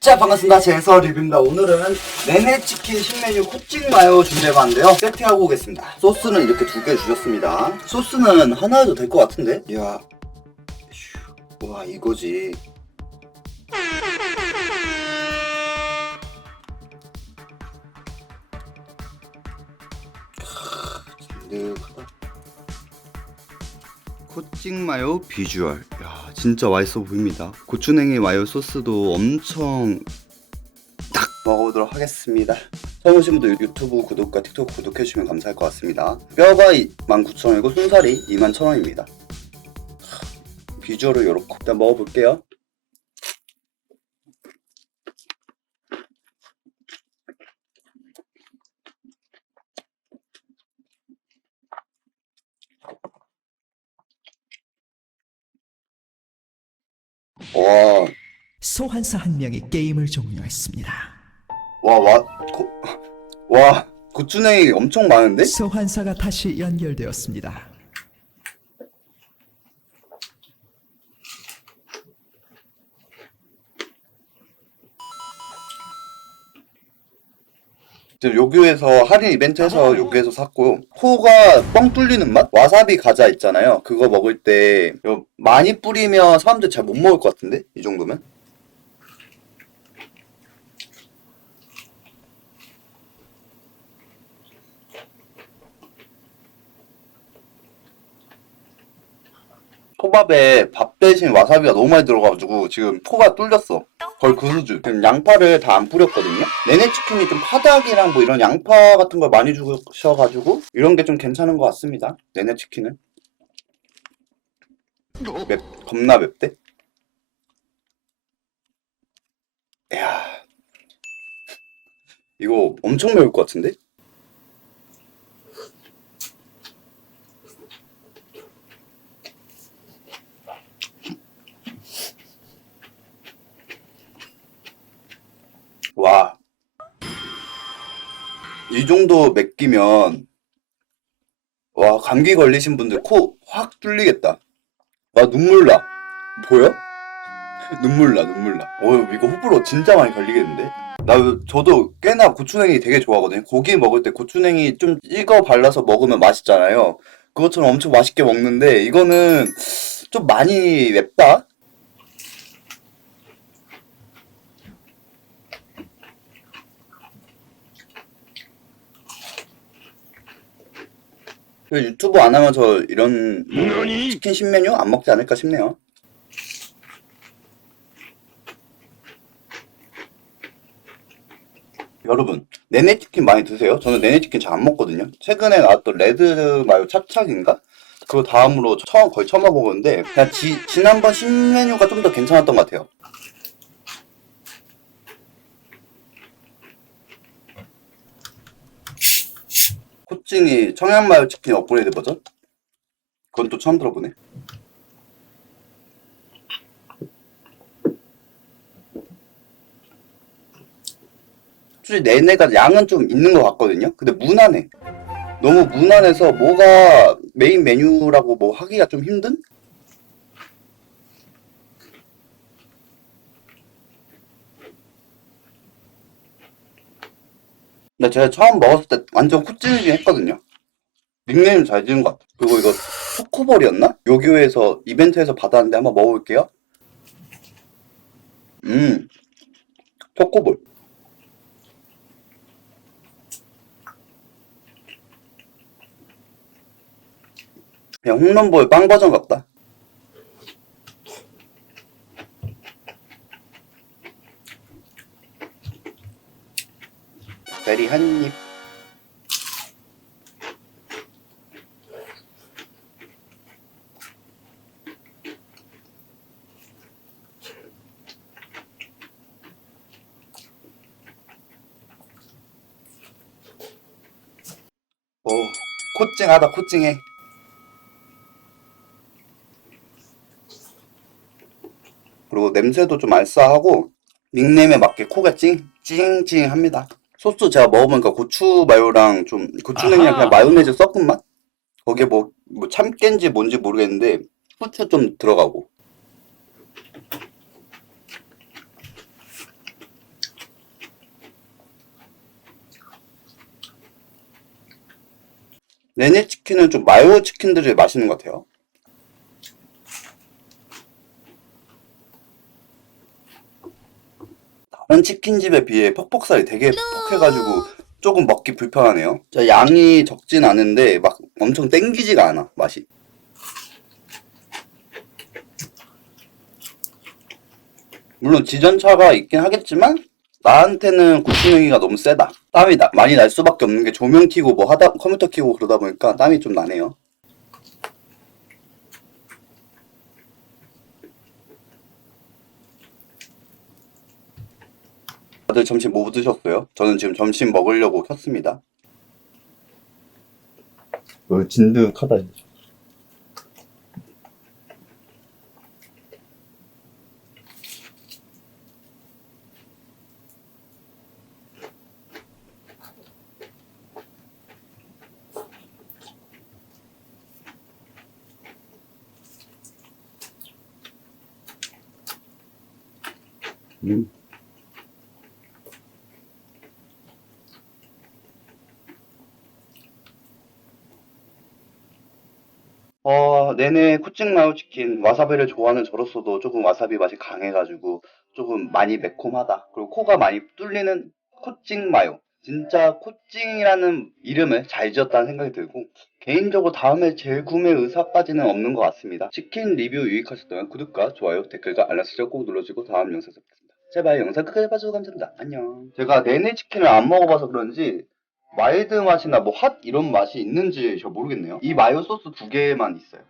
자 반갑습니다. 제서 리뷰입니다. 오늘은 내내치킨 신메뉴 코칭 마요 준비해봤는데요. 세팅하고 오겠습니다. 소스는 이렇게 두 개 주셨습니다. 소스는 하나 해도 될 것 같은데? 이야 휴. 와 이거지. 크, 든든하다. 코칭 마요 비주얼. 야 진짜 맛있어 보입니다. 고추냉이 마요 소스도 엄청 딱 먹어보도록 하겠습니다. 처음 오신 분들 유튜브 구독과 틱톡 구독해주시면 감사할 것 같습니다. 뼈가 19,000원이고 순살이 21,000원입니다. 비주얼을 요렇게 일단 먹어볼게요 와 소환사 한 명이 게임을 종료했습니다. 와, 와, 고, 와, 고추냉이 엄청 많은데? 소환사가 다시 연결되었습니다. 지금 요교에서 할인 이벤트해서 요교에서 샀고요. 코가 뻥 뚫리는 맛? 와사비 과자 있잖아요. 그거 먹을 때요 많이 뿌리면 사람들 잘 못 먹을 것 같은데? 이 정도면? 초밥에 밥 대신 와사비가 너무 많이 들어가가지고 지금 코가 뚫렸어. 거의 그 수준. 지금 양파를 다 안 뿌렸거든요. 내내 치킨이 좀 파닭이랑 뭐 이런 양파 같은 걸 많이 주셔가지고 이런 게 좀 괜찮은 것 같습니다. 내내 치킨은. 맵, 겁나 맵대? 이야. 이거 엄청 매울 것 같은데? 와. 이 정도 맵기면, 와, 감기 걸리신 분들 코 확 뚫리겠다. 와, 눈물 나. 보여? 눈물 나, 눈물 나. 어, 이거 호불호 진짜 많이 걸리겠는데? 나, 저도 꽤나 고추냉이 되게 좋아하거든요. 고기 먹을 때 고추냉이 좀 찍어 발라서 먹으면 맛있잖아요. 그것처럼 엄청 맛있게 먹는데, 이거는 좀 많이 맵다? 유튜브 안 하면 저 이런 뭐 치킨 신메뉴 안 먹지 않을까 싶네요. 여러분, 내내치킨 많이 드세요? 저는 내내치킨 잘 안 먹거든요. 최근에 나왔던 레드 마요 찹찹인가? 그거 다음으로 처음 거의 처음 먹었는데 그냥 지, 지난번 신메뉴가 좀 더 괜찮았던 것 같아요. 코칭이 청양마요 치킨 업그레이드 버전? 그건 또 처음 들어보네. 솔직히 내내가 양은 좀 있는 것 같거든요. 근데 무난해. 너무 무난해서 뭐가 메인 메뉴라고 뭐 하기가 좀 힘든? 근데 제가 처음 먹었을 때 완전 코찌르긴 했거든요. 닉네임 잘 지은 것 같아. 그리고 이거 초코볼이었나? 요교에서 이벤트에서 받았는데 한번 먹어볼게요. 음, 초코볼. 그냥 홈런볼 빵 버전 같다. 베리 한 입. 오, 코칭하다 코칭해. 그리고 냄새도 좀 알싸하고 닉네임에 맞게 코가 찡 찡찡합니다. 소스 제가 먹어보니까 고추 마요랑 좀 고추냉이랑 그냥 마요네즈 섞은 맛? 거기에 뭐, 뭐 참깨인지 뭔지 모르겠는데 후추 좀 들어가고 레네 치킨은 좀 마요 치킨들이 맛있는 것 같아요. 다른 치킨집에 비해 퍽퍽살이 되게 퍽퍽해가지고 조금 먹기 불편하네요. 자, 양이 적진 않은데 막 엄청 땡기지가 않아, 맛이. 물론 지전차가 있긴 하겠지만 나한테는 고추냉이가 너무 세다. 땀이 나- 많이 날 수밖에 없는 게 조명 켜고 뭐 하다 컴퓨터 켜고 그러다 보니까 땀이 좀 나네요. 다들 점심 뭐 드셨어요? 저는 지금 점심 먹으려고 켰습니다. 어, 진득하다. 음. 어, 내내 쿠칭 마요 치킨 와사비를 좋아하는 저로서도 조금 와사비 맛이 강해가지고 조금 많이 매콤하다. 그리고 코가 많이 뚫리는 코칭 마요. 진짜 코칭이라는 이름을 잘 지었다는 생각이 들고 개인적으로 다음에 재구매 의사까지는 없는 것 같습니다. 치킨 리뷰 유익하셨다면 구독과 좋아요, 댓글과 알람 설정 꼭 눌러주고 다음 영상에서 뵙겠습니다. 제발 영상 끝까지 봐주셔서 감사합니다. 안녕. 제가 내내 치킨을 안 먹어봐서 그런지 마일드 맛이나 뭐 핫 이런 맛이 있는지 잘 모르겠네요. 이 마요 소스 두 개만 있어요.